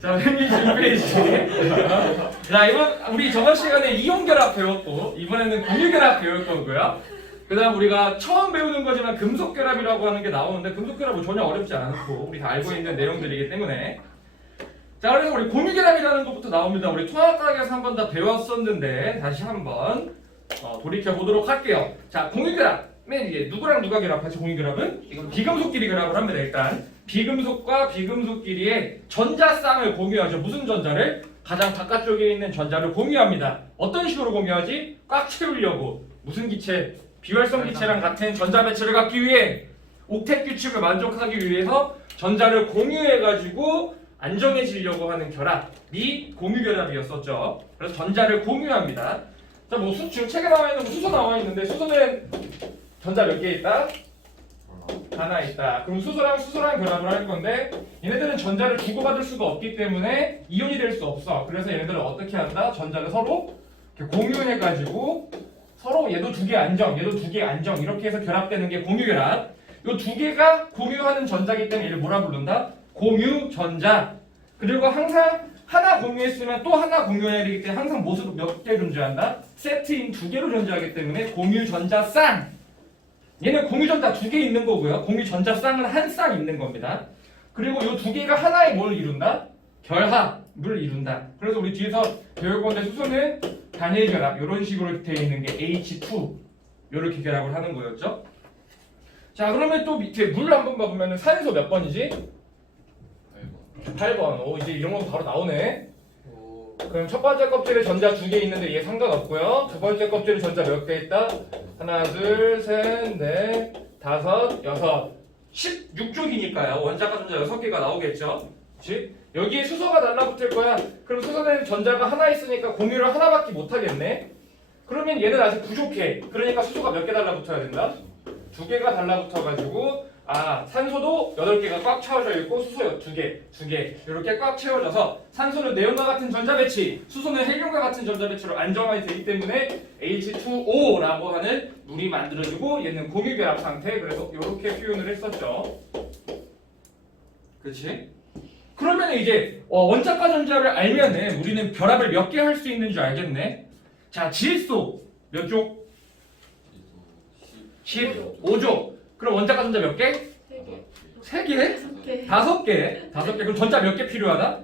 자, 120페이지. 자, 이번 우리 저번 시간에 이온결합 배웠고 이번에는 공유결합 배울 거고요. 그다음 우리가 처음 배우는 거지만 금속결합이라고 하는 게 나오는데 금속결합은 전혀 어렵지 않고 우리 다 알고 있는 내용들이기 때문에 자, 그래서 우리 공유결합이라는 것부터 나옵니다. 우리 통합과학에서 한 번 다 배웠었는데 다시 한번 돌이켜 보도록 할게요. 자, 공유결합. 맨 이게 누구랑 누가 결합하지? 공유결합은 이건 비금속끼리 결합을 합니다. 일단 비금속과 비금속끼리의 전자쌍을 공유하죠. 무슨 전자를? 가장 바깥쪽에 있는 전자를 공유합니다. 어떤 식으로 공유하지? 꽉 채우려고. 무슨 기체? 비활성 기체랑 같은 전자 배치를 갖기 위해 옥텟 규칙을 만족하기 위해서 전자를 공유해가지고 안정해지려고 하는 결합이 공유결합이었었죠. 그래서 전자를 공유합니다. 자, 뭐 지금 책에 나와 있는 수소 나와 있는데 수소는 전자 몇 개 있다? 하나 있다. 그럼 수소랑 결합을 할 건데 얘네들은 전자를 주고받을 수가 없기 때문에 이온이 될 수 없어. 그래서 얘네들은 어떻게 한다? 전자를 서로 이렇게 공유해가지고 서로 얘도 두 개 안정, 얘도 두 개 안정 이렇게 해서 결합되는 게 공유결합. 이 두 개가 공유하는 전자기 때문에 얘를 뭐라 부른다? 공유전자. 그리고 항상 하나 공유했으면 또 하나 공유해야 되기 때문에 항상 무엇으로 몇 개 존재한다? 세트인 두 개로 존재하기 때문에 공유전자쌍. 얘는 공유전자 두 개 있는 거고요. 공유전자쌍은 한 쌍 있는 겁니다. 그리고 이 두 개가 하나의 뭘 이룬다? 결합을 이룬다. 그래서 우리 뒤에서 배울 건데 수소는 단일 결합 이런 식으로 되어 있는 게 H2 이렇게 결합을 하는 거였죠. 자, 그러면 또 밑에 물 한번 봐보면 산소 몇 번이지? 8번. 오, 이제 이런 건 바로 나오네. 그럼 첫 번째 껍질에 전자 두 개 있는데 얘 상관없고요. 두 번째 껍질에 전자 몇 개 있다? 하나, 둘, 셋, 넷, 다섯, 여섯. 16쪽이니까요. 원자과 전자 6개가 나오겠죠. 그치? 여기에 수소가 달라붙을 거야. 그럼 수소는 전자가 하나 있으니까 공유를 하나밖에 못 하겠네. 그러면 얘는 아직 부족해. 그러니까 수소가 몇 개 달라붙어야 된다? 두 개가 달라붙어가지고 산소도 8개가 꽉 채워져 있고 수소 2개 이렇게 꽉 채워져서 산소는 네온과 같은 전자 배치, 수소는 헬륨과 같은 전자 배치로 안정화이 되기 때문에 H2O라고 하는 물이 만들어지고 얘는 공유결합 상태. 그래서 이렇게 표현을 했었죠. 그렇지? 그러면 이제 원자과 전자를 알면은 우리는 결합을 몇 개 할 수 있는 줄 알겠네. 자, 질소 몇 쪽? 15쪽. 그럼 원자과 전자 몇 개? 3개? 5개? 5개. 그럼 전자 몇 개 필요하다?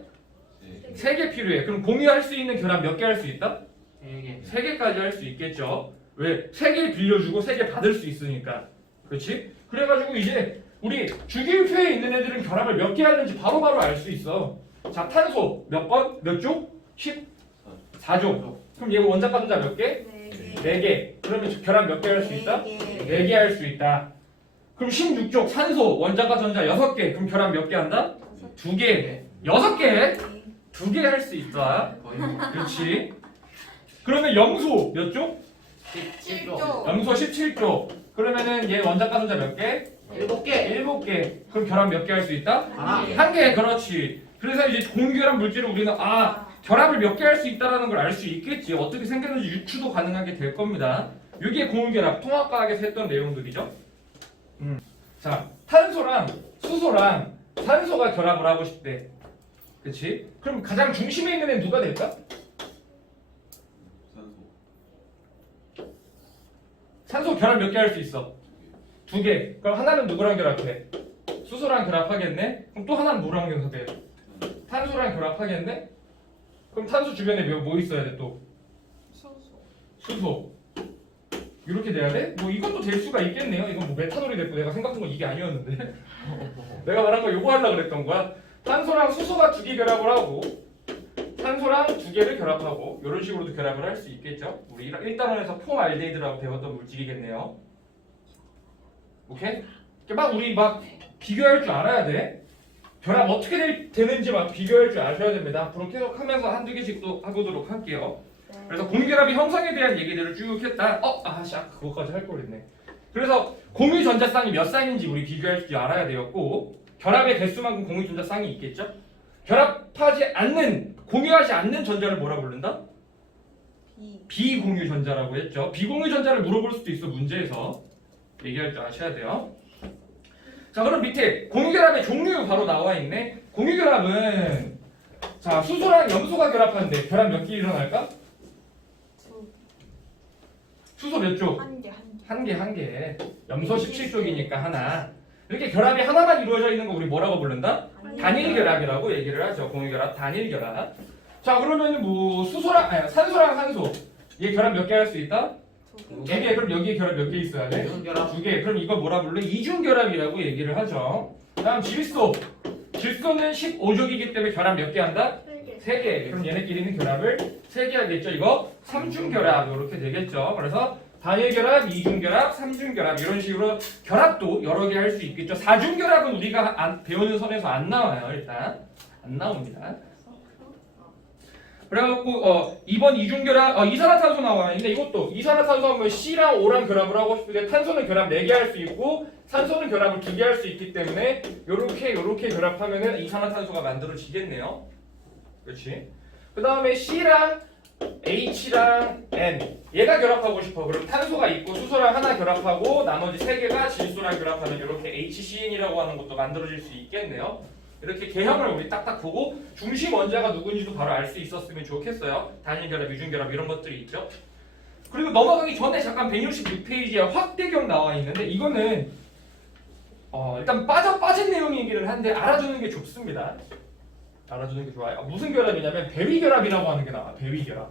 3개 필요해. 그럼 공유할 수 있는 결합 몇 개 할 수 있다? 3개까지 할 수 있겠죠. 왜? 3개 빌려주고 3개 받을 수 있으니까. 그렇지? 그래가지고 이제 우리 주기율표에 있는 애들은 결합을 몇 개 하는지 바로바로 알 수 있어. 자, 탄소 몇 번? 몇 쪽? 14쪽. 그럼 얘 원자과 전자 몇 개? 4개. 그러면 결합 몇 개 할 수 있다? 4개 할 수 있다. 그럼 16쪽 산소 원자과 전자 6개. 그럼 결합 몇 개 한다? 2개. 6개? 2개 할 수 있다. 그렇지. 그러면 염소 몇 쪽? 17쪽. 염소 17쪽. 그러면은 얘 원자과 전자 몇 개? 7개. 7개. 그럼 결합 몇 개 할 수 있다? 하나. 1개. 그렇지. 그래서 이제 공유결합 물질을 우리는 결합을 몇 개 할 수 있다라는 걸 알 수 있겠지. 어떻게 생겼는지 유추도 가능하게 될 겁니다. 이게 공유결합, 통합과학에서 했던 내용들이죠. 자, 탄소랑 수소랑 산소가 결합을 하고 싶대. 그치? 그럼 가장 중심에 있는 애는 누가 될까? 산소 결합 몇 개 할 수 있어? 2개. 그럼 하나는 누구랑 결합해? 수소랑 결합하겠네? 그럼 또 하나는 뭐랑 결합해? 탄소랑 결합하겠네? 그럼 탄소 주변에 뭐 있어야 돼 또? 수소. 이렇게 돼야 돼? 뭐 이것도 될 수가 있겠네요. 이건 뭐 메탄올이 됐고 내가 생각한 건 이게 아니었는데 내가 말한 거 요거 하려고 그랬던 거야. 탄소랑 수소가 2개 결합을 하고 탄소랑 2개를 결합하고 이런 식으로도 결합을 할 수 있겠죠. 우리 1단원에서 폼알데히드라고 배웠던 물질이겠네요. 오케이? 우리 비교할 줄 알아야 돼. 결합 어떻게 되는지 비교할 줄 아셔야 됩니다. 앞으로 계속 하면서 한두 개씩 또 해보도록 할게요. 그래서 공유결합의 형성에 대한 얘기들을 쭉 했다. 그거까지 할 걸 했네. 그래서 공유전자쌍이 몇 쌍인지 우리 비교할 줄 알아야 되었고 결합의 개수만큼 공유전자쌍이 있겠죠. 결합하지 않는, 공유하지 않는 전자를 뭐라 부른다? 비공유전자라고 했죠. 비공유전자를 물어볼 수도 있어, 문제에서. 얘기할 줄 아셔야 돼요. 자, 그럼 밑에 공유결합의 종류 바로 나와 있네. 공유결합은 자, 수소랑 염소가 결합하는데 결합 몇 개 일어날까? 수소 몇 쪽? 한 개. 염소 17쪽이니까 하나. 이렇게 결합이 하나만 이루어져 있는 거 우리 뭐라고 부른다? 단일 결합이라고 얘기를 하죠. 공유 결합, 단일 결합. 자, 그러면 뭐 수소랑 산소랑 산소. 얘 결합 몇 개 할 수 있다? 2개. 그럼 여기에 결합 몇 개 있어야 돼? 이중결합. 2개. 그럼 이거 뭐라 불러? 이중결합이라고 얘기를 하죠. 다음 질소. 질소는 15족이기 때문에 결합 몇 개 한다? 3개. 그럼 얘네끼리는 결합을 3개 하겠죠. 이거 3중결합 이렇게 되겠죠. 그래서 단일결합, 이중결합, 삼중결합 이런 식으로 결합도 여러 개 할 수 있겠죠. 4중결합은 우리가 배우는 선에서 안 나와요. 일단 안 나옵니다. 그래갖고 이번 이중결합 이산화탄소 나와요. 근데 이것도 이산화탄소 하면 C랑 O랑 결합을 하고 싶을 때 탄소는 결합 4개 할 수 있고 산소는 결합을 2개 할 수 있기 때문에 요렇게 결합하면은 이산화탄소가 만들어지겠네요. 그렇지? 그 다음에 C랑 H랑 N 얘가 결합하고 싶어. 그럼 탄소가 있고 수소랑 하나 결합하고 나머지 3개가 질소랑 결합하는 이렇게 HCN이라고 하는 것도 만들어질 수 있겠네요. 이렇게 개형을 우리 딱딱 보고 중심 원자가 누군지도 바로 알 수 있었으면 좋겠어요. 단일결합, 이중결합 이런 것들이 있죠. 그리고 넘어가기 전에 잠깐 166페이지에 확대경 나와 있는데 이거는 일단 빠진 내용이기는 한데 알아두는 게 좋습니다. 알아두는 게 좋아요. 무슨 결합이냐면 배위결합이라고 하는 게 나와. 배위결합.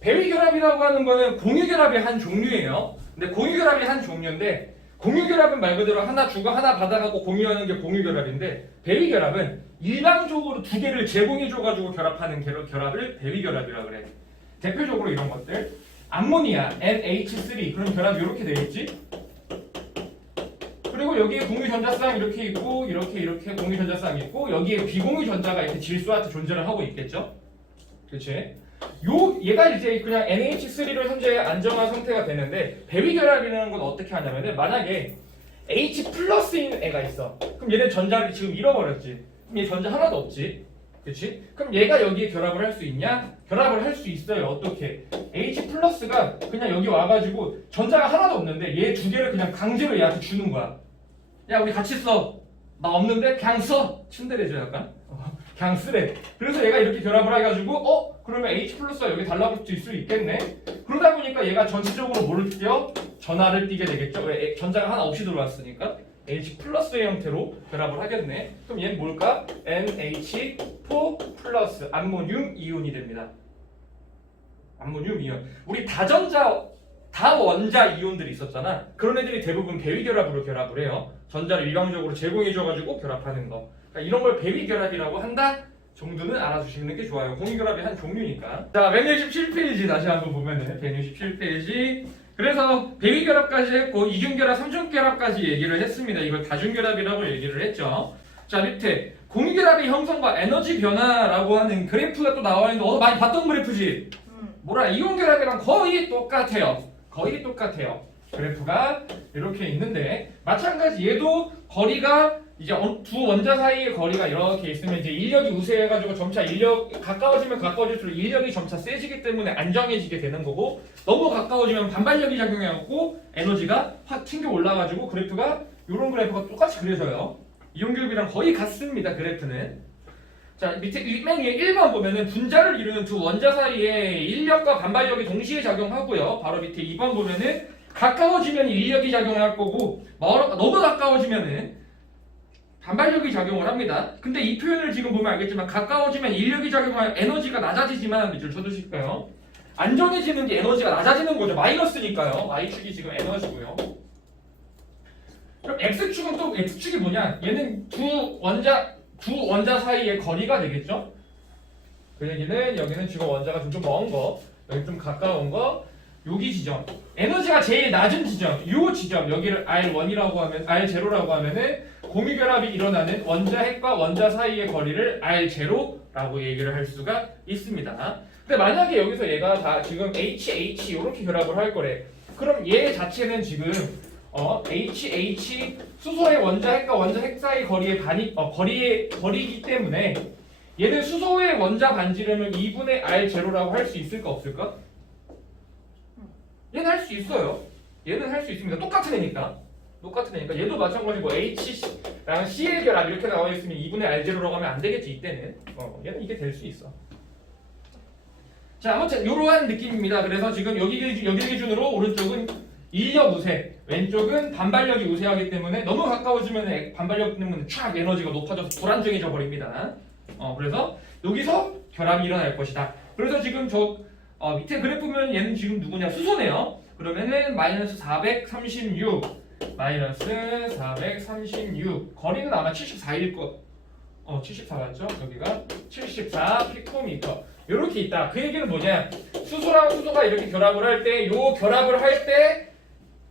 배위결합이라고 하는 거는 공유결합의 한 종류예요. 근데 공유결합이 한 종류인데 공유결합은 말 그대로 하나 주고 하나 받아가고 공유하는 게 공유결합인데 배위결합은 일방적으로 2개를 제공해줘가지고 결합하는 결합을 배위결합이라고 그래. 대표적으로 이런 것들 암모니아 NH3 그런 결합이 이렇게 돼 있지. 그리고 여기에 공유전자쌍 이렇게 있고 이렇게 공유전자쌍 있고 여기에 비공유전자가 이렇게 질소한테 존재를 하고 있겠죠. 그렇지? 얘가 이제 그냥 NH3로 현재 안정한 상태가 되는데 배위결합이라는 건 어떻게 하냐면은 만약에 H 플러스인 애가 있어. 그럼 얘는 전자를 지금 잃어버렸지. 그럼 얘 전자 하나도 없지. 그렇지? 그럼 얘가 여기에 결합을 할 수 있냐? 결합을 할 수 있어요. 어떻게? H 플러스가 그냥 여기 와가지고 전자가 하나도 없는데 얘 2개를 그냥 강제로 얘한테 주는 거야. 야 우리 같이 써. 나 없는데 그냥 써. 츤데레죠 약간. 그냥 쓰래. 그래서 얘가 이렇게 결합을 해가지고 그러면 H 플러스가 여기 달라붙을 수 있겠네. 그러다 보니까 얘가 전체적으로 뭐를 띄어? 전하를 띄게 되겠죠. 왜? 전자가 하나 없이 들어왔으니까 H 플러스의 형태로 결합을 하겠네. 그럼 얘는 뭘까? NH4 플러스 암모늄 이온이 됩니다. 암모늄 이온. 우리 다원자 이온들이 있었잖아. 그런 애들이 대부분 배위결합으로 결합을 해요. 전자를 일방적으로 제공해줘가지고 결합하는 거. 그러니까 이런 걸 배위결합이라고 한다 정도는 알아주시는 게 좋아요. 공유결합의 한 종류니까. 자, 167페이지 다시 한번 보면은 167페이지. 그래서 배위결합까지 했고 이중결합, 삼중결합까지 얘기를 했습니다. 이걸 다중결합이라고 얘기를 했죠. 자, 밑에 공유결합의 형성과 에너지 변화라고 하는 그래프가 또 나와 있는데 많이 봤던 그래프지? 뭐라 이온결합이랑 거의 똑같아요. 거의 똑같아요. 그래프가 이렇게 있는데 마찬가지 얘도 거리가 이제 두 원자 사이의 거리가 이렇게 있으면 이제 인력이 우세해가지고 점차 가까워지면 가까워질수록 인력이 점차 세지기 때문에 안정해지게 되는 거고 너무 가까워지면 반발력이 작용해갖고 에너지가 확 튕겨 올라가지고 그래프가 이런 그래프가 똑같이 그려져요. 이온결합이랑 거의 같습니다. 그래프는. 자 밑에 맨 위에 1번 보면은 분자를 이루는 두 원자 사이에 인력과 반발력이 동시에 작용하고요. 바로 밑에 2번 보면은 가까워지면 인력이 작용할 거고 너무 가까워지면은 반발력이 작용을 합니다. 근데 이 표현을 지금 보면 알겠지만 가까워지면 인력이 작용하여 에너지가 낮아지지만 밑줄 쳐주실까요? 안정해지는 게 에너지가 낮아지는 거죠. 마이너스니까요. Y축이 지금 에너지고요. 그럼 X축은 또 X축이 뭐냐? 얘는 두 원자 사이의 거리가 되겠죠? 그 얘기는 여기는 지금 원자가 좀 먼 거, 여기 좀 가까운 거, 여기 지점. 에너지가 제일 낮은 지점, 요 지점, 여기를 R1이라고 하면, R0라고 하면은 공유결합이 일어나는 원자 핵과 원자 사이의 거리를 R0라고 얘기를 할 수가 있습니다. 근데 만약에 여기서 얘가 다 지금 HH 이렇게 결합을 할 거래. 그럼 얘 자체는 지금 HH 수소의 원자 핵과 원자 핵 사이 거리의 거리이기 때문에 얘는 수소의 원자 반지름을 2분의 R0라고 할 수 있을까 없을까? 얘는 할 수 있어요. 얘는 할 수 있습니다. 똑같은 애니까. 똑같은 애니까 얘도 마찬가지 뭐 H랑 Cl 결합 이렇게 나와 있으면 2분의 R0라고 하면 안 되겠지 이때는. 얘는 이게 될 수 있어. 자 아무튼 이러한 느낌입니다. 그래서 지금 여기 기준으로 오른쪽은 인력 우세, 왼쪽은 반발력이 우세하기 때문에 너무 가까워지면 반발력 때문에 촥 에너지가 높아져서 불안정해져 버립니다. 그래서 여기서 결합이 일어날 것이다. 그래서 지금 저 밑에 그래프 보면 얘는 지금 누구냐 수소네요. 그러면은 마이너스 436 마이너스 436 거리는 아마 74일 것. 74 맞죠? 여기가 74 피코미터 이렇게 있다. 그 얘기는 뭐냐? 수소랑 수소가 이렇게 결합을 할 때 요 결합을 할 때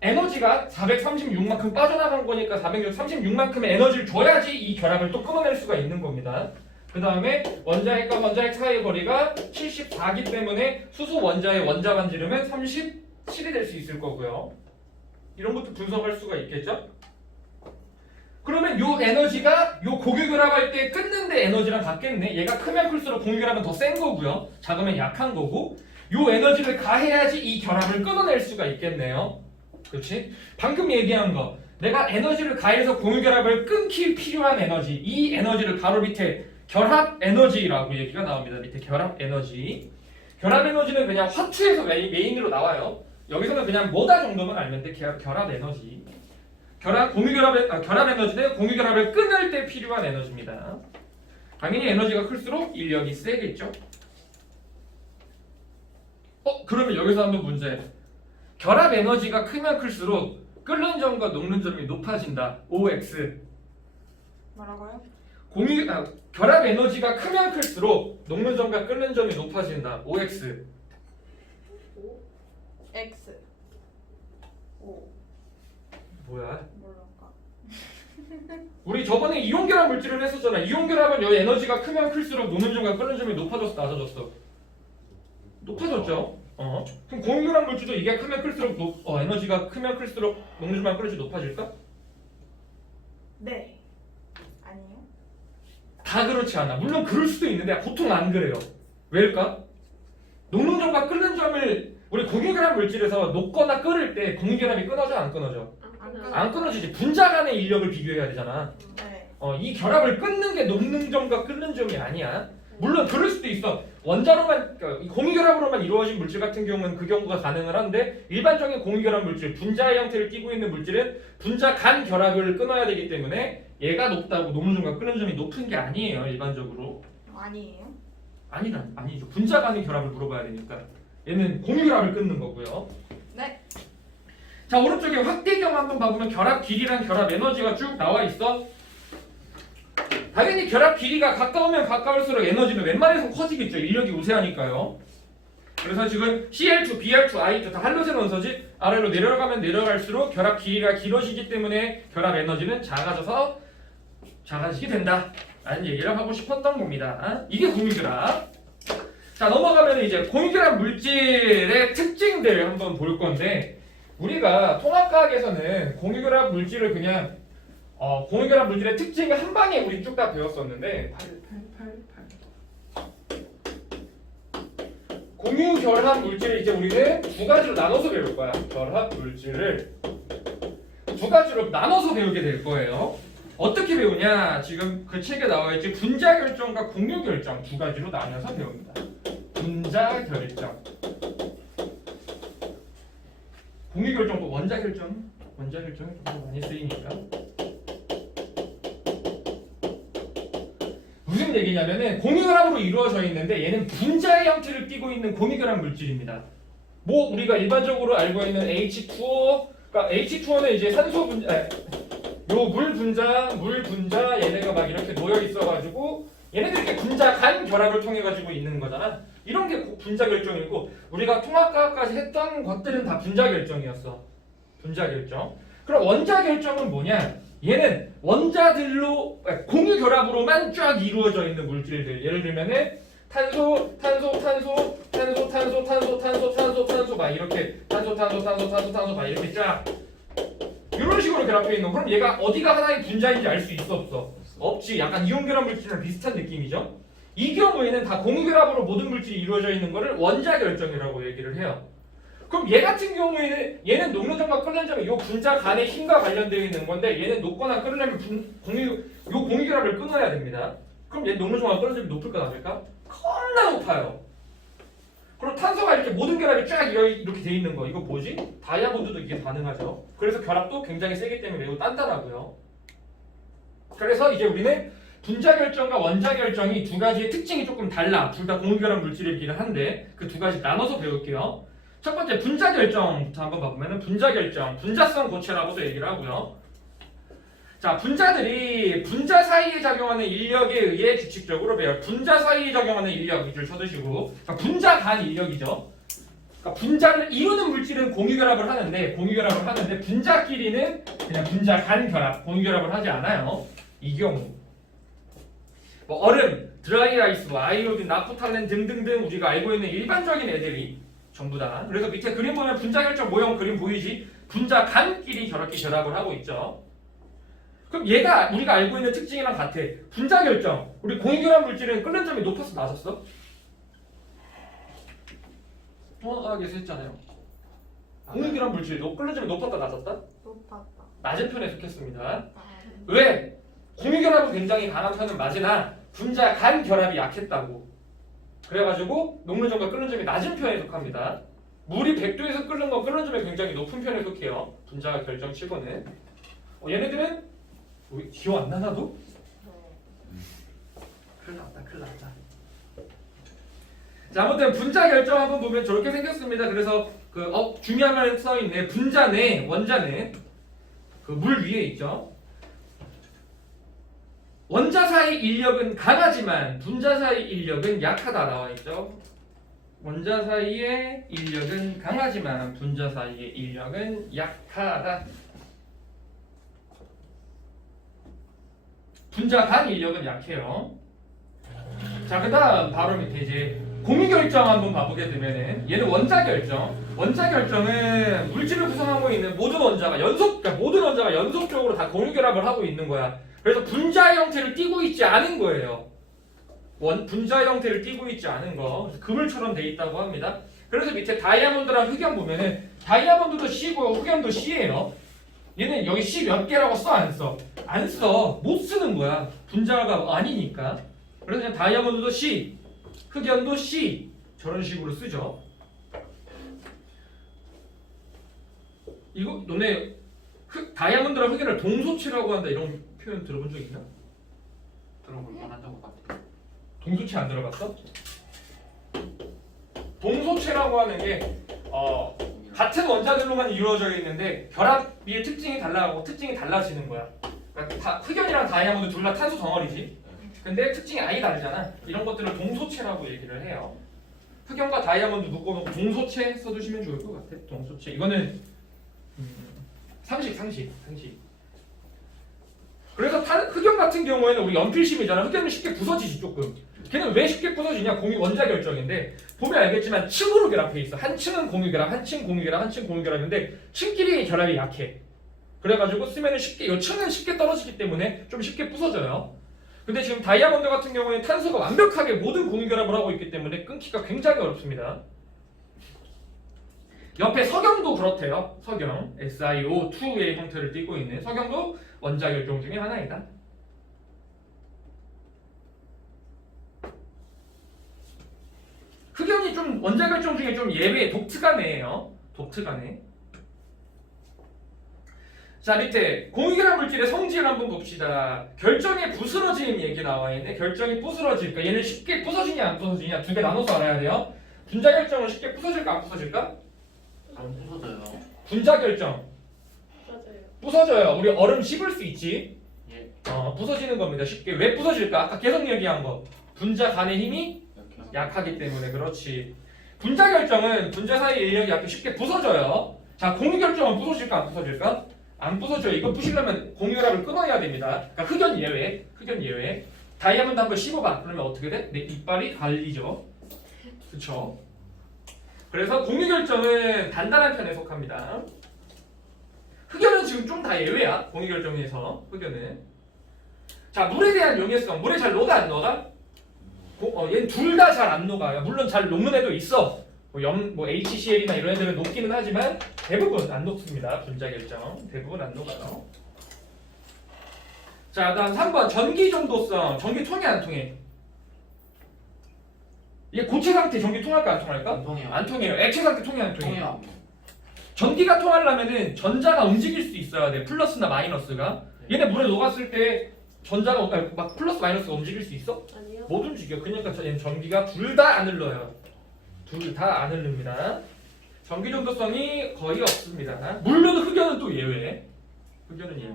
에너지가 436만큼 빠져나간 거니까 436만큼의 에너지를 줘야지 이 결합을 또 끊어낼 수가 있는 겁니다. 그 다음에 원자핵과 원자핵 사이의 거리가 74기 때문에 수소 원자의 원자 반지름은 37이 될 수 있을 거고요. 이런 것도 분석할 수가 있겠죠? 그러면 요 에너지가 요 고유결합할 때 끊는데 에너지랑 같겠네. 얘가 크면 클수록 고유결합은 더 센 거고요. 작으면 약한 거고. 요 에너지를 가해야지 이 결합을 끊어낼 수가 있겠네요. 그렇지? 방금 얘기한 거. 내가 에너지를 가해서 고유결합을 끊기 필요한 에너지. 이 에너지를 바로 밑에 결합 에너지라고 얘기가 나옵니다. 밑에 결합 에너지. 결합 에너지는 그냥 화투에서 메인으로 나와요. 여기서는 그냥 뭐다 정도만 알면 돼. 결합 에너지. 결합 에너지는 공유결합을 끊을 때 필요한 에너지입니다. 당연히 에너지가 클수록 인력이 세겠죠. 그러면 여기서 한번 문제. 결합 에너지가 크면 클수록 끓는 점과 녹는 점이 높아진다. OX. 뭐라고요? 결합 에너지가 크면 클수록 녹는 점과 끓는 점이 높아진다. OX. X. O. 뭐야? 뭘까? 우리 저번에 이온결합 물질을 했었잖아. 이온결합은 여기 에너지가 크면 클수록 녹는 점과 끓는 점이 높아졌어, 낮아졌어? 높아졌죠? 그럼 공유결합 물질도 이게 크면 클수록 에너지가 크면 클수록 녹는 점과 끓는 점이 높아질까? 네. 아니에요? 다 그렇지 않아. 물론 그럴 수도 있는데 보통 안 그래요. 왜일까? 녹는 점과 끓는 점을 우리 공유결합 물질에서 녹거나 끓을 때 공유결합이 끊어져 안 끊어져? 안 끊어지지. 분자 간의 인력을 비교해야 되잖아. 네. 이 결합을 끊는 게 녹는 점과 끓는 점이 아니야. 물론 그럴 수도 있어. 원자로만 공유결합으로만 이루어진 물질 같은 경우는 그 경우가 가능을 한데 일반적인 공유결합 물질, 분자의 형태를 띠고 있는 물질은 분자 간 결합을 끊어야 되기 때문에 얘가 높다고 녹는 점과 끓는 점이 높은 게 아니에요. 일반적으로. 아니에요? 아니죠. 분자 간의 결합을 물어봐야 되니까. 얘는 공유결합을 끊는 거고요. 네. 자, 오른쪽에 확대경 한번 봐보면 결합 길이랑 결합 에너지가 쭉 나와 있어. 당연히 결합 길이가 가까우면 가까울수록 에너지는 웬만해서 커지겠죠. 인력이 우세하니까요. 그래서 지금 Cl2, Br2, I2 다 할로젠 원소지 아래로 내려가면 내려갈수록 결합 길이가 길어지기 때문에 결합 에너지는 작아지게 된다 라는 얘기를 하고 싶었던 겁니다. 이게 공유결합. 자, 넘어가면 이제 공유결합 물질의 특징들 한번 볼 건데 우리가 통합과학에서는 공유결합 물질을 그냥 공유결합 물질의 특징을 한 방에 우리 쭉 다 배웠었는데 공유결합 물질을 이제 우리는 두 가지로 나눠서 배울 거야. 결합 물질을 두 가지로 나눠서 배우게 될 거예요. 어떻게 배우냐? 지금 그 책에 나와 있지. 분자 결정과 공유 결정 두 가지로 나눠서 배웁니다. 분자 결정. 공유 결정도 원자 결정이 좀 많이 쓰이니까. 무슨 얘기냐면은 공유결합으로 이루어져 있는데 얘는 분자의 형태를 띠고 있는 공유결합 물질입니다. 뭐 우리가 일반적으로 알고 있는 H2O, 그러니까 H2O는 이제 산소 분자, 요 물 분자 얘네가 막 이렇게 놓여 있어가지고 얘네들 이렇게 분자 간 결합을 통해 가지고 있는 거잖아. 이런 게 분자 결정이고 우리가 통합과학까지 했던 것들은 다 분자 결정이었어. 분자 결정. 그럼 원자 결정은 뭐냐? 얘는 원자들로 공유 결합으로만 쫙 이루어져 있는 물질들. 예를 들면은 탄소 막 이렇게 탄소 막 이렇게 쫙 이런 식으로 결합되어 있는 거. 그럼 얘가 어디가 하나의 분자인지 알 수 있어 없어? 없지. 약간 이온 결합 물질이랑 비슷한 느낌이죠. 이 경우에는 다 공유 결합으로 모든 물질이 이루어져 있는 거를 원자 결정이라고 얘기를 해요. 그럼 얘 같은 경우에는 얘는 녹는 점과 끓는 점이 요 분자 간의 힘과 관련되어 있는 건데 얘는 녹거나 끓으려면 요 공유결합을 끊어야 됩니다. 그럼 얘 녹는 점과 끓는 점이 높을까 낮을까? 겁나 높아요. 그럼 탄소가 이렇게 모든 결합이 쫙 이렇게 돼 있는 거 이거 뭐지? 다이아몬드도 이게 가능하죠. 그래서 결합도 굉장히 세기 때문에 매우 단단하고요. 그래서 이제 우리는 분자 결정과 원자 결정이 두 가지의 특징이 조금 달라. 둘 다 공유결합 물질이긴 한데 그 두 가지 나눠서 배울게요. 첫 번째 분자 결정부터 한번 봐보면은 분자 결정, 분자성 고체라고도 얘기를 하고요. 자, 분자들이 분자 사이에 작용하는 인력에 의해 규칙적으로 배워요. 분자 사이에 작용하는 인력 밑줄 쳐두시고, 그러니까 분자 간 인력이죠. 그러니까 분자를 이루는 물질은 공유결합을 하는데 분자끼리는 그냥 분자 간 결합, 공유결합을 하지 않아요. 이 경우 뭐 얼음, 드라이 아이스, 아이오딘, 나프탈렌 등등등 우리가 알고 있는 일반적인 애들이 전부 다. 그래서 밑에 그림 보면 분자 결정 모형 그림 보이지? 분자 간끼리 저렇게 결합을 하고 있죠. 그럼 얘가 우리가 알고 있는 특징이랑 같아. 분자 결정. 우리 공유결합 물질은 끓는 점이 높았어, 낮았어? 정확하게 했잖아요. 공유결합 물질 끓는 점이 높았다, 낮았다? 높았다. 낮은 편에 속했습니다. 아, 왜? 공유결합은 굉장히 강한 편은 맞으나 분자 간 결합이 약했다고. 그래가지고 녹는 점과 끓는 점이 낮은 편에 속합니다. 물이 100도에서 끓는 건 끓는 점이 굉장히 높은 편에 속해요. 분자 결정 치고는. 얘네들은 기억 안 나나 도 네. 큰일 났다. 자, 아무튼 분자 결정 한번 보면 저렇게 생겼습니다. 그래서 중요한 말 써있네. 분자 내 원자는 그 물 위에 있죠. 원자 사이 인력은 강하지만 분자 사이 인력은 약하다 나와 있죠. 원자 사이의 인력은 강하지만 분자 사이의 인력은 약하다. 분자 간 인력은 약해요. 자, 그다음 바로 밑에 이제 공유결정 한번 봐보게 되면은 얘는 원자 결정. 원자 결정은 물질을 구성하고 있는 모든 원자가 연속적으로 다 공유결합을 하고 있는 거야. 그래서 분자 형태를 띠고 있지 않은 거예요. 분자 형태를 띠고 있지 않은 거. 그래서 그물처럼 돼 있다고 합니다. 그래서 밑에 다이아몬드랑 흑연 보면은 다이아몬드도 C고 흑연도 C예요. 얘는 여기 C 몇 개라고 써 안 써? 안 써. 못 쓰는 거야. 분자가 아니니까. 그래서 그냥 다이아몬드도 C, 흑연도 C 저런 식으로 쓰죠. 이거 너네 다이아몬드랑 흑연을 동소체라고 한다 이런 표현 들어본 적 있나? 들어볼 만한 것 같아. 동소체 안 들어봤어? 동소체라고 하는 게 같은 원자들로만 이루어져 있는데 결합의 특징이 달라가고 특징이 달라지는 거야. 그러니까 흑연이랑 다이아몬드 둘 다 탄소 덩어리지. 근데 특징이 아예 다르잖아. 이런 것들을 동소체라고 얘기를 해요. 흑연과 다이아몬드 묶어놓고 동소체 써두시면 좋을 것 같아. 동소체. 이거는 상식. 그래서 흑연 같은 경우에는 우리 연필심이잖아. 흑연은 쉽게 부서지지 조금. 걔는 왜 쉽게 부서지냐? 원자 결정인데 보면 알겠지만 층으로 결합해 있어. 한 층은 공유결합, 한 층 공유결합, 한 층 공유결합인데 층끼리 결합이 약해. 그래가지고 쓰면은 쉽게 이 층은 쉽게 떨어지기 때문에 좀 쉽게 부서져요. 근데 지금 다이아몬드 같은 경우에는 탄소가 완벽하게 모든 공유결합을 하고 있기 때문에 끊기가 굉장히 어렵습니다. 옆에 석영도 그렇대요. 석영, SiO2의 형태를 띠고 있는 석영도 원자 결정 중에 하나이다. 흑연이 좀 원자 결정 중에 좀 예외, 독특한 애예요. 독특한 애. 자, 밑에 공유결합 물질의 성질을 한번 봅시다. 결정의 부스러짐 얘기 나와 있네. 결정이 부스러짐. 그러니까 얘는 쉽게 부서지냐 안 부서지냐 두 개 나눠서 알아야 돼요. 분자 결정은 쉽게 부서질까 안 부서질까? 안 부서져요. 분자 결정 맞아요. 부서져요. 우리 얼음 씹을 수 있지. 예. 부서지는 겁니다. 쉽게. 왜 부서질까? 아까 계속 얘기한 거. 분자 간의 힘이 이렇게. 약하기 때문에. 그렇지. 분자 결정은 분자 사이 인력이 약해 쉽게 부서져요. 자, 공유 결정은 부서질까 안 부서질까? 안 부서져요. 이거 부시려면 공유결합을 끊어야 됩니다. 그러니까 흑연 예외. 다이아몬드 한번 씹어봐. 그러면 어떻게 돼? 내 이빨이 갈리죠. 그쵸? 그래서 공유결정은 단단한 편에 속합니다. 흑연은 지금 좀 다 예외야. 공유결정에서 흑연은. 자, 물에 대한 용해성. 물에 잘 녹아 안 녹아? 얘는 둘 다 잘 안 녹아요. 물론 잘 녹는 애도 있어. 뭐 HCl이나 이런 애들은 높기는 하지만 대부분 안 높습니다. 분자 결정 대부분 안 높아요. 자, 다음 3번 전기 전도성. 전기 통해 안 통해? 이게 고체 상태 전기 통할까 안 통할까? 안 통해요. 안 통해요. 액체 상태 통해 안 통해? 통해요. 전기가 통하려면은 전자가 움직일 수 있어야 돼. 플러스나 마이너스가. 얘네 물에 녹았을 때 전자가 막 플러스 마이너스가 움직일 수 있어? 아니요. 못 움직여. 그러니까 얘는 전기가 둘 다 안 흘러요. 둘 다 안 흐릅니다. 전기 전도성이 거의 없습니다. 물론 흑연은 또 예외. 흑연은 예외.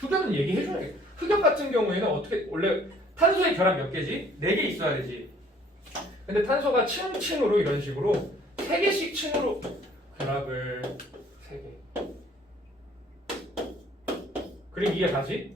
흑연은 얘기해줘야겠다. 흑연 같은 경우에는 어떻게 원래 탄소의 결합 몇 개지? 4개 있어야 되지. 근데 탄소가 층층으로 이런 식으로 3개씩 층으로 결합을 3개. 그리고 이해 가지?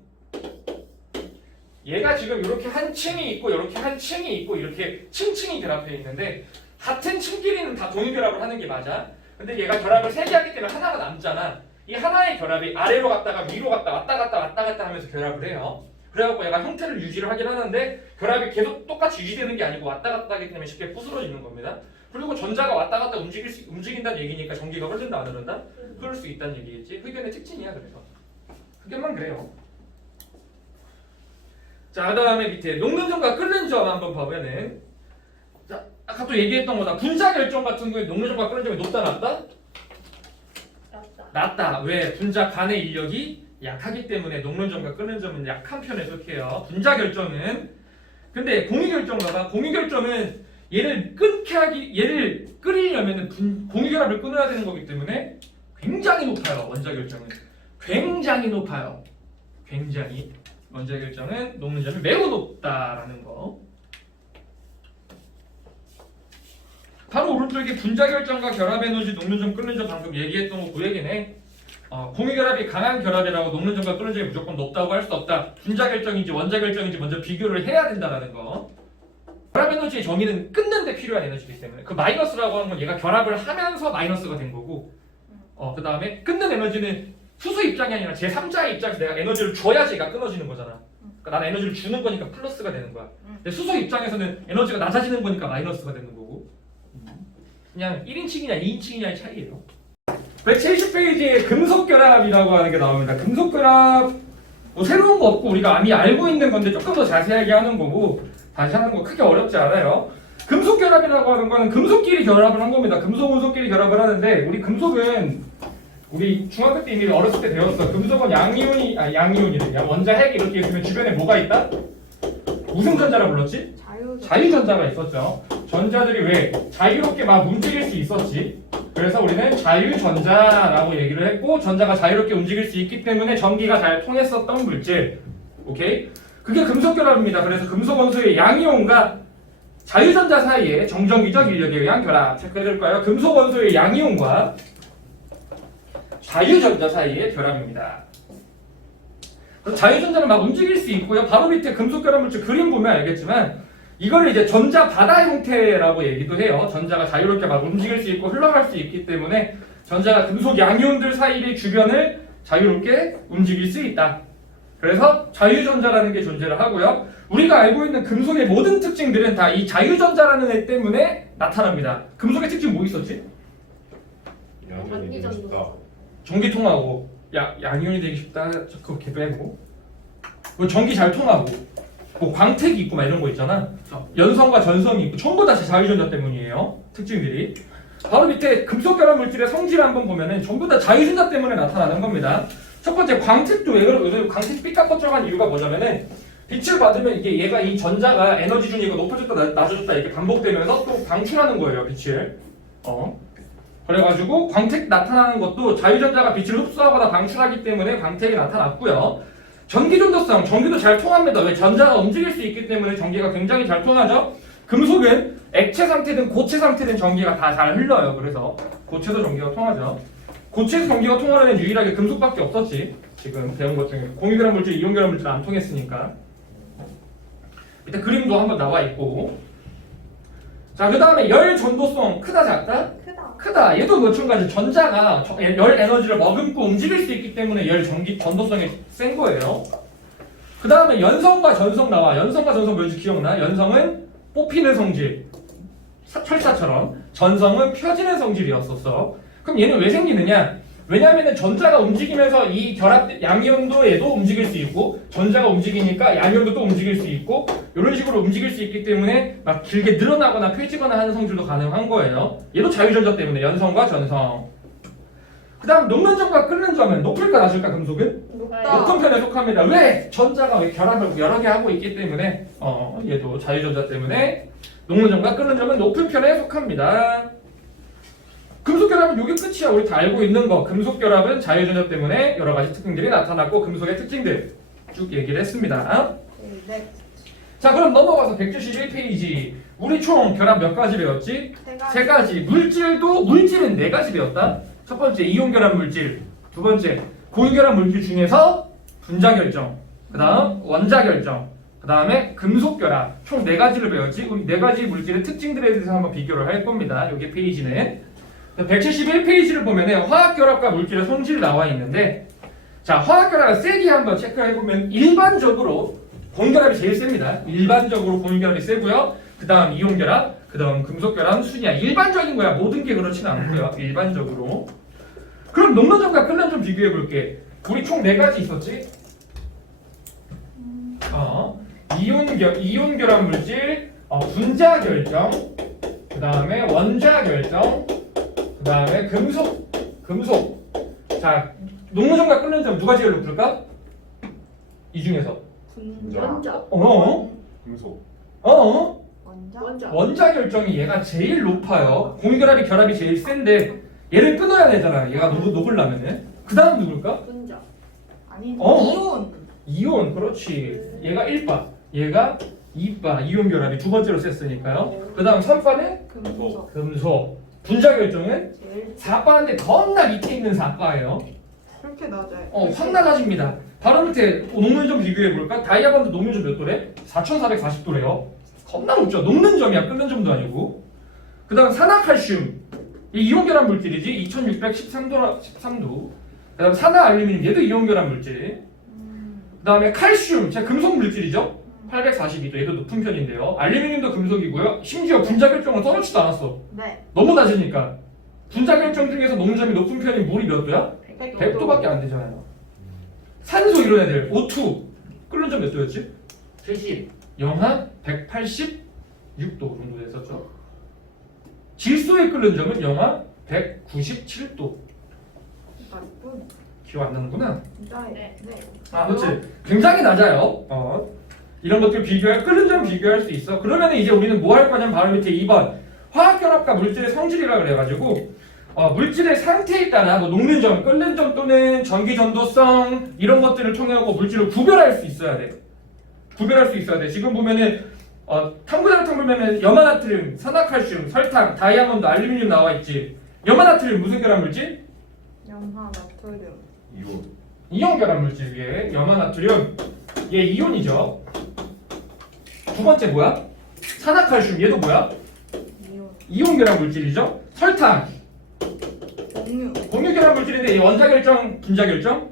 얘가 지금 이렇게 한 층이 있고 이렇게 한 층이 있고 이렇게 층층이 결합되어 있는데 같은 층끼리는 다 동일 결합을 하는 게 맞아. 근데 얘가 결합을 3개 하기 때문에 하나가 남잖아. 이 하나의 결합이 아래로 갔다가 위로 갔다 왔다 갔다 하면서 결합을 해요. 그래갖고 얘가 형태를 유지를 하긴 하는데 결합이 계속 똑같이 유지되는 게 아니고 왔다 갔다 하기 때문에 쉽게 부스러지는 겁니다. 그리고 전자가 왔다 갔다 움직인다는 얘기니까 전기가 흐른다 안 흐른다? 흐를 수 있다는 얘기겠지. 흑연의 특징이야. 그래서 흑연만 그래요. 자, 그 다음에 밑에 녹는 점과 끓는 점 한번 보면은, 자, 아까 또 얘기했던 거다. 분자 결정 같은 경우에 녹는 점과 끓는 점이 높다 낮다? 맞다. 낮다. 왜? 분자 간의 인력이 약하기 때문에 녹는 점과 끓는 점은 약한 편에 속해요. 분자 결정은. 근데 공유 결정 봐봐. 공유 결정은 얘를 얘를 끓이려면은 공유 결합을 끊어야 되는 거기 때문에 굉장히 높아요. 원자 결정은 굉장히 높아요. 굉장히. 원자 결정은 녹는 점이 매우 높다라는 거. 바로 오른쪽에 분자 결정과 결합 에너지 녹는 점 끓는 점 방금 얘기했던 거 그 얘기네. 공유 결합이 강한 결합이라고 녹는 점과 끓는 점이 무조건 높다고 할 수 없다. 분자 결정인지 원자 결정인지 먼저 비교를 해야 된다라는 거. 결합 에너지의 정의는 끊는 데 필요한 에너지이기 때문에 그 마이너스라고 하는 건 얘가 결합을 하면서 마이너스가 된 거고, 그 다음에 끊는 에너지는 수소 입장이 아니라 제3자의 입장에서 내가 에너지를 줘야지 얘가 끊어지는 거잖아. 그러니까 나는 에너지를 주는 거니까 플러스가 되는 거야. 근데 수소 입장에서는 에너지가 낮아지는 거니까 마이너스가 되는 거고. 그냥 1인칭이냐 2인칭이냐의 차이예요. 170페이지에 금속 결합이라고 하는 게 나옵니다. 금속 결합 뭐 새로운 거 없고 우리가 이미 알고 있는 건데 조금 더 자세하게 하는 거고 다시 하는 거 크게 어렵지 않아요. 금속 결합이라고 하는 거는 금속끼리 결합을 한 겁니다. 금속 원소끼리 결합을 하는데 우리 금속은 우리 중학교 때 이미 어렸을 때 배웠어. 금속은 양이온이래. 원자 핵 이렇게 있으면 주변에 뭐가 있다? 무슨 전자라 불렀지? 자유전자가 있었죠. 전자들이 왜 자유롭게 막 움직일 수 있었지. 그래서 우리는 자유전자라고 얘기를 했고 전자가 자유롭게 움직일 수 있기 때문에 전기가 잘 통했었던 물질. 오케이? 그게 금속결합입니다. 그래서 금속 원소의 양이온과 자유전자 사이에 정전기적 인력에 의한 결합 체크해둘까요? 금속 원소의 양이온과 자유전자 사이의 결합입니다. 자유전자는 막 움직일 수 있고요. 바로 밑에 금속결합 물질 그림 보면 알겠지만 이거를 이제 전자 바다 형태라고 얘기도 해요. 전자가 자유롭게 막 움직일 수 있고 흘러갈 수 있기 때문에 전자가 금속 양이온들 사이의 주변을 자유롭게 움직일 수 있다. 그래서 자유전자라는 게 존재를 하고요. 우리가 알고 있는 금속의 모든 특징들은 다 이 자유전자라는 애 때문에 나타납니다. 금속의 특징 뭐 있었지? 전기 전도. 전기 통하고 양이온이 되기 쉽다. 그거 걔 빼고 뭐 전기 잘 통하고 뭐 광택이 있고 막 이런 거 있잖아. 연성과 전성이 있고 전부 다 자유전자 때문이에요. 특징들이. 바로 밑에 금속 결합 물질의 성질 한번 보면은 전부 다 자유전자 때문에 나타나는 겁니다. 첫 번째 광택도 왜 광택 삐까뻔쩍한 이유가 뭐냐면은 빛을 받으면 이게 얘가 이 전자가 에너지 준위가 높아졌다 낮아졌다 이렇게 반복되면서 또 방출하는 거예요 빛을. 그래가지고 광택 나타나는 것도 자유전자가 빛을 흡수하거나 방출하기 때문에 광택이 나타났고요. 전기 전도성, 전기도 잘 통합니다. 왜? 전자가 움직일 수 있기 때문에 전기가 굉장히 잘 통하죠. 금속은 액체 상태든 고체 상태든 전기가 다 잘 흘러요. 그래서 고체도 전기가 통하죠. 고체에서 전기가 통하는 애는 유일하게 금속밖에 없었지. 지금 배운 것 중에 공유결합 물질, 이온결합 물질 안 통했으니까. 일단 그림도 한번 나와 있고. 자, 그 다음에 열 전도성 크다 작다? 크다. 얘도 마찬가지. 전자가 열 에너지를 머금고 움직일 수 있기 때문에 열 전도성이 센 거예요. 그 다음에 연성과 전성 나와. 연성과 전성 뭔지 기억나? 연성은 뽑히는 성질. 철사처럼. 전성은 펴지는 성질이었었어. 그럼 얘는 왜 생기느냐? 왜냐하면 전자가 움직이면서 이 결합 양이온도에도 움직일 수 있고 전자가 움직이니까 양이온도 또 움직일 수 있고 이런 식으로 움직일 수 있기 때문에 막 길게 늘어나거나 펴지거나 하는 성질도 가능한 거예요. 얘도 자유전자 때문에 연성과 전성. 그 다음 녹는 점과 끓는 점은 높을까 낮을까 금속은? 높다. 높은 편에 속합니다. 왜? 전자가 왜 결합을 여러 개 하고 있기 때문에 얘도 자유전자 때문에 녹는 점과 끓는 점은 높은 편에 속합니다. 금속 결합은 이게 끝이야. 우리 다 알고 있는 거. 금속 결합은 자유전자 때문에 여러 가지 특징들이 나타났고 금속의 특징들 쭉 얘기를 했습니다. 네. 자, 그럼 넘어가서 171페이지. 우리 총 결합 몇 가지 배웠지? 세 가지. 물질은 네 가지 배웠다. 첫 번째 이온 결합 물질, 두 번째 고유 결합 물질 중에서 분자 결정, 그 다음 원자 결정, 그 다음에 금속 결합. 총 네 가지를 배웠지. 우리 네 가지 물질의 특징들에 대해서 한번 비교를 할 겁니다. 여기 페이지는 171페이지를 보면은 화학 결합과 물질의 성질이 나와 있는데, 자, 화학 결합의 세기 한번 체크해 보면 일반적으로 공결합이 제일 셉니다. 일반적으로 공결합이 세고요. 그 다음 이온 결합, 그 다음 금속 결합 순이야. 일반적인 거야. 모든 게 그렇지는 않고요. 일반적으로. 그럼 녹는 점과 끓는 점 비교해 볼게. 우리 총 네 가지 있었지? 이온 결합 물질, 분자 결정, 그 다음에 원자 결정, 그 다음에 금속. 자, 녹는 점과 끓는 점 누가 제일 높을까? 이 중에서. 원자. 금속. 원자. 원자 결정이 얘가 제일 높아요. 공결합이 결합이 제일 센데 얘를 끊어야 되잖아. 얘가 녹으려면은. 그 다음 누굴까? 분자. 아니 이온. 이온. 이온. 그렇지. 얘가 1바, 얘가 2바. 이온 결합이 두 번째로 셌으니까요. 그 다음 3바는 금속. 금속. 분자 결정은 제일 4바인데 겁나 밑에 있는 4바예요. 그렇게 낮아요. 확 낮아집니다. 바로 밑에 녹는 점 비교해 볼까? 다이아몬드 녹는 점 몇 도래? 4,440도래요. 겁나 높죠. 녹는 점이야. 끓는 점도 아니고. 그 다음 산화칼슘. 이 이온결합 물질이지. 2613도. 그 다음 산화알루미늄. 얘도 이온결합 물질. 그 다음에 칼슘. 제 금속 물질이죠. 842도. 얘도 높은 편인데요. 알루미늄도 금속이고요. 심지어 분자 결정은 떨어지지도 않았어. 네. 너무 낮으니까. 분자 결정 중에서 녹는 점이 높은 편이 물이 몇 도야? 100도. 100도밖에 안 되잖아요. 산소 이런 애들 O2 끓는 점 몇 도였지? 70. 영하 186도 정도 됐었죠. 질소의 끓는 점은 영하 197도. 나쁜. 기억 안 나는구나. 네. 네. 아, 그렇지. 굉장히 낮아요. 이런 것들 끓는 점 비교할 수 있어. 그러면 이제 우리는 뭐 할 거냐면 바로 밑에 2번 화학 결합과 물질의 성질이라 그래가지고 물질의 상태에 따라 뭐 녹는 점, 끓는 점 또는 전기 전도성 이런 것들을 통해 물질을 구별할 수 있어야 돼. 구별할 수 있어야 돼. 지금 보면은 탕구자랑 보면은 염화나트륨, 산화칼슘, 설탕, 다이아몬드, 알루미늄 나와 있지. 염화나트륨 무슨 결합 물질? 염화 나트륨. 이온. 이온 결합 물질 위에 염화나트륨. 얘 이온이죠. 두 번째 뭐야? 산화칼슘. 얘도 뭐야? 이온. 이온 결합 물질이죠. 설탕. 공유. 공유 결합 물질인데 얘 원자 결정, 분자 결정?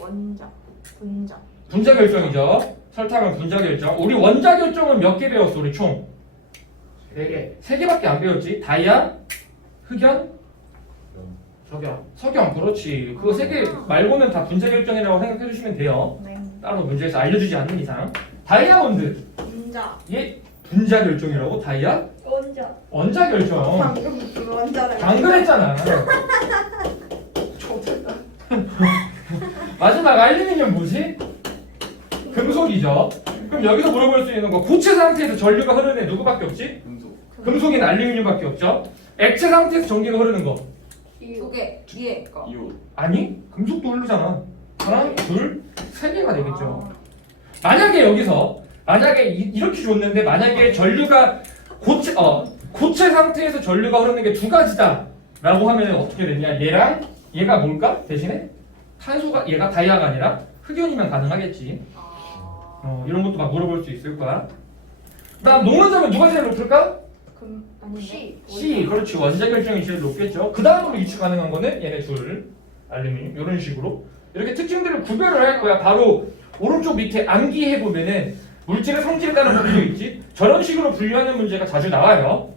원자. 분자. 분자 결정이죠. 설탕은 분자 결정. 우리 원자 결정은 몇 개 배웠어? 우리 총? 4개. 3개밖에 안 배웠지. 다이아, 흑연, 석영. 석영. 그렇지. 그거 3개 말고는 다 분자 결정이라고 생각해 주시면 돼요. 네. 따로 문제에서 알려주지 않는 이상. 다이아몬드. 분자. 얘 분자 결정이라고? 다이아? 원자. 원자 결정. 방금 무슨 원자를. 방금 했잖아. 마지막 알루미늄 뭐지? 금속이죠. 그럼 여기서 물어볼 수 있는 거 고체 상태에서 전류가 흐르는 애 누구밖에 없지? 금속. 금속인 알루미늄밖에 없죠. 액체 상태에서 전기가 흐르는 거 두 개. 뒤에 거. 이온. 아니? 금속도 흐르잖아. 하나, 둘, 세 개가 되겠죠. 아, 만약에 여기서 이렇게 줬는데 만약에 전류가 고체 상태에서 전류가 흐르는 게 두 가지다 라고 하면 어떻게 되냐? 얘랑 얘가 뭘까? 대신에 탄소가 얘가 다이아가 아니라 흑연이면 가능하겠지. 이런 것도 막 물어볼 수 있을 거야. 그다음 녹는 점은 누가 제일 높을까? 아닌데. C. 그렇지. 원자 결정이 제일 높겠죠. 그 다음으로 이치 가능한 거는 얘네 둘. 알루미늄 이런 식으로 이렇게 특징들을 구별을 할 거야. 바로 오른쪽 밑에 암기해 보면은 물질의 성질에 따른 분류 있지. 저런 식으로 분류하는 문제가 자주 나와요.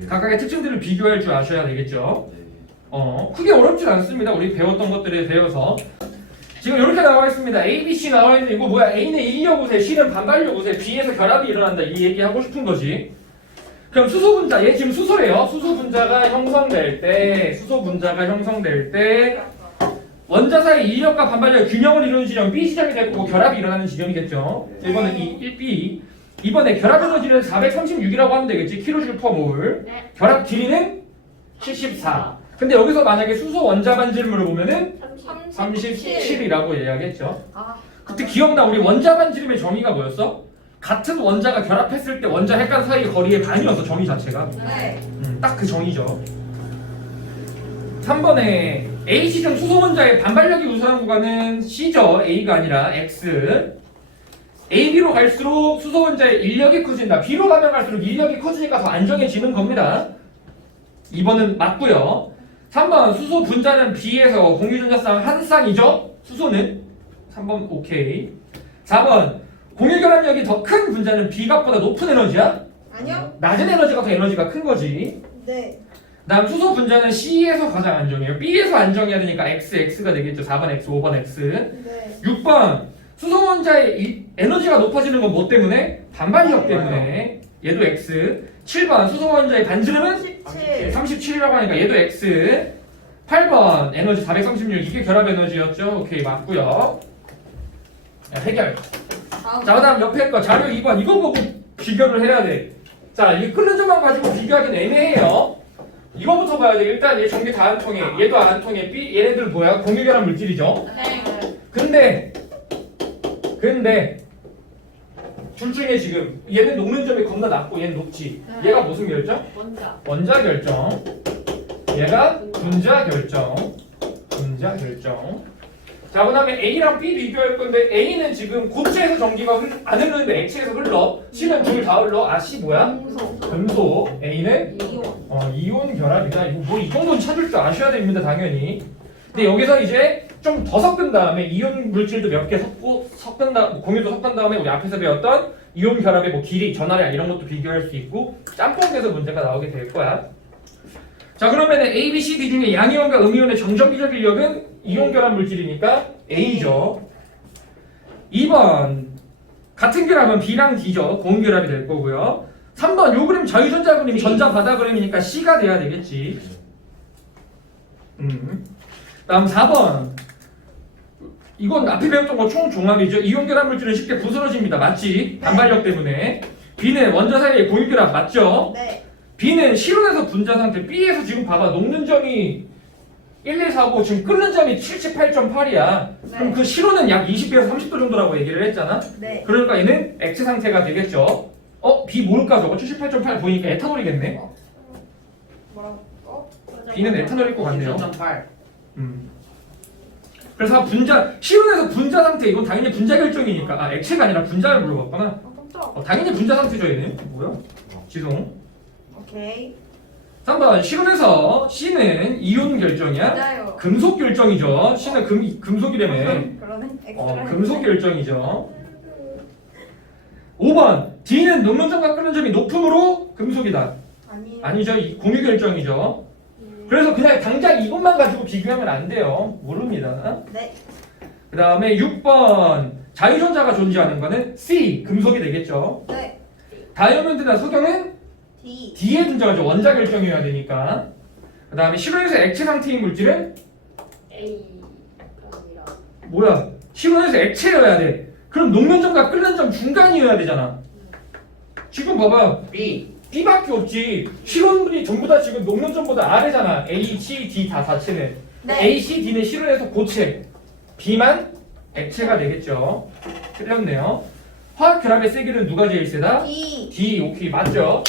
예. 각각의 특징들을 비교할 줄 아셔야 되겠죠. 네. 크게 어렵진 않습니다. 우리 배웠던 것들에 대해서. 지금 이렇게 나와 있습니다. A, B, C 나와 있는데 이거 뭐야? A는 인력 우세, C는 반발력 우세, B에서 결합이 일어난다. 이 얘기 하고 싶은 거지. 그럼 수소 분자, 얘 지금 수소래요. 수소 분자가 형성될 때 원자 사이 인력과 반발력 균형을 이루는 지점 B 지점이 될 거고 결합이 일어나는 지점이겠죠. 네. 1번은 1B. 이번에 결합 에너지를 436이라고 하면 되겠지. kJ/몰. 네. 결합 길이는 74. 근데 여기서 만약에 수소 원자 반지름으로 보면은 37이라고 이야기했죠. 아, 그때 기억나? 우리 원자 반지름의 정의가 뭐였어? 같은 원자가 결합했을 때 원자 핵간 사이 거리의 반이었어. 정의 자체가. 네. 딱 그 정의죠. 3번에 A 시점 수소 원자의 반발력이 우수한 구간은 C죠. A가 아니라 X. A, B로 갈수록 수소 원자의 인력이 커진다. B로 가면 갈수록 인력이 커지니까 더 안정해지는 겁니다. 2번은 맞고요. 3번 수소 분자는 B에서 공유전자쌍 한 쌍이죠. 수소는 3번 오케이. 4번 공유결합력이 더 큰 분자는 B값보다 높은 에너지야. 아니요. 낮은 에너지가 더 에너지가 큰 거지. 네. 다음 수소 분자는 C에서 가장 안정해요. B에서 안정해야 되니까 X가 되겠죠. 4번 X, 5번 X. 네. 6번 수소 원자의 에너지가 높아지는 건 뭐 때문에? 반발력 때문에. 얘도 X. 7번 수소 원자의 반지름은 17. 37이라고 하니까 얘도 X. 8번 에너지 436 이게 결합 에너지였죠. 오케이 맞고요. 자, 해결. 다음. 자 그다음 옆에 거 자료 2번 이거 보고 비교를 해야 돼. 자 이 끓는 점만 가지고 비교하기는 애매해요. 이거부터 봐야 돼. 일단 얘 전기 다 안 통해. 얘도 안 통해. B 얘네들 뭐야? 공유결합 물질이죠. 네. 근데 둘 중에 지금 얘는 녹는 점이 겁나 낮고 얘는 높지. 네. 얘가 무슨 결정? 원자 결정. 얘가 분자 결정. 자 그다음에 A랑 B 비교할 건데 A는 지금 고체에서 전기가 안 흐르는데 액체에서 흘러. C는 둘 다 흘러. 아 C 뭐야? 금속. A는 이온 결합이다. 이거 뭐 이 정도는 찾을 줄 아셔야 됩니다, 당연히. 근데 여기서 이제 좀 더 섞은 다음에 이온 물질도 몇 개 공유도 섞은 다음에 우리 앞에서 배웠던 이온 결합의 뭐 길이, 전하량 이런 것도 비교할 수 있고 짬뽕돼서 문제가 나오게 될 거야. 자 그러면은 A, B, C, D 중에 양이온과 음이온의 정전기적 인력은 이온 결합 물질이니까 A죠. 2번 같은 결합은 B랑 D죠. 공유 결합이 될 거고요. 3번 요 그림 자유전자 그림 전자 바다 그림이니까 C가 돼야 되겠지. 다음 4번 이건 앞에 배웠던 거 총 종합이죠. 이온 결합 물질은 쉽게 부스러집니다. 맞지? 반발력 때문에. B는 원자 사이의 공유 결합 맞죠? 네. B는 실온에서 분자 상태. B에서 지금 봐봐 녹는 점이 1145 지금 끓는 점이 78.8이야. 그럼 그 실온은 약 20도에서 30도 정도라고 얘기를 했잖아. 네. 그러니까 얘는 액체 상태가 되겠죠. B 뭘까 저거? 78.8 보니까 에탄올이겠네. 뭐라고? B는 에탄올일 것 같네요. 14.8. 그래서 실온에서 분자 상태 이건 당연히 분자 결정이니까 액체가 아니라 분자를 물어봤구나. 깜짝. 당연히 분자 상태죠 얘는. 뭐야? 지송. 오케이. 3번 실온에서 C는 이온 결정이야. 맞아요. 금속 결정이죠. C는 금속이라며. 그러네. 엑스트라. 금속 결정이죠. 5번 D는 녹는 점과 끓는 점이 높음으로 금속이다. 아니에요. 아니죠. 공유 결정이죠. 그래서 그냥 당장 이것만 가지고 비교하면 안 돼요. 모릅니다. 네. 그 다음에 6번 자유전자가 존재하는 거는 C 금속이 되겠죠. 네. 다이아몬드나 석영은 D. D의 분자가 원자 결정이어야 되니까. 그 다음에 실온에서 액체 상태인 물질은 뭐야? 실온에서 액체여야 돼. 그럼 녹는 점과 끓는 점 중간이어야 되잖아. 지금 봐봐. B밖에 없지. 실온분이 전부 다 지금 녹는 점보다 아래잖아. A, C, D 다 자체는. 네. A, C, D는 실온에서 고체. B만 액체가 되겠죠. 틀렸네요. 화학 결합의 세기는 누가 제일 세다? D. D. 오케이 맞죠?